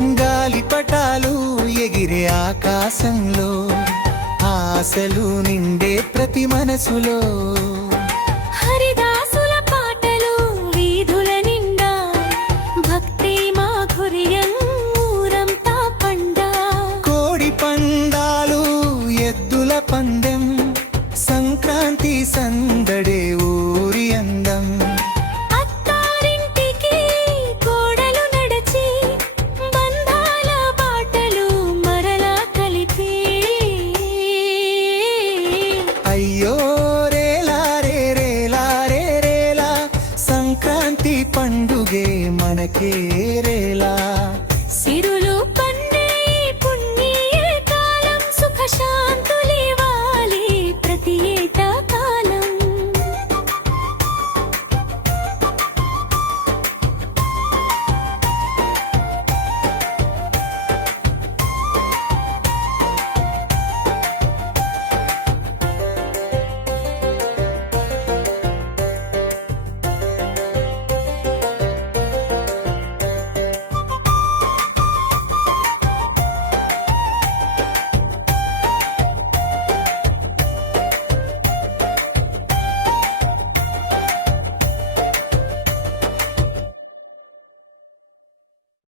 గాలిపటాలు ఎగిరే ఆకాశంలో, ఆశలు నిండే ప్రతి మనసులో. హరిదాసుల పాటలు వీధుల నిండా, భక్తి మాధుర్యం ఊరంతా పండా. కోడి పందాలు ఎద్దుల పందెం, సంక్రాంతి సందడే ఊరి అందం. అత్తారింటికి కోడలు నడచి, బంధాల బాటలు మరలా కలిపి. అయ్యో రేలా రే రేలా రే రేలా, సంక్రాంతి పండుగే మనకే రేలా. సిరు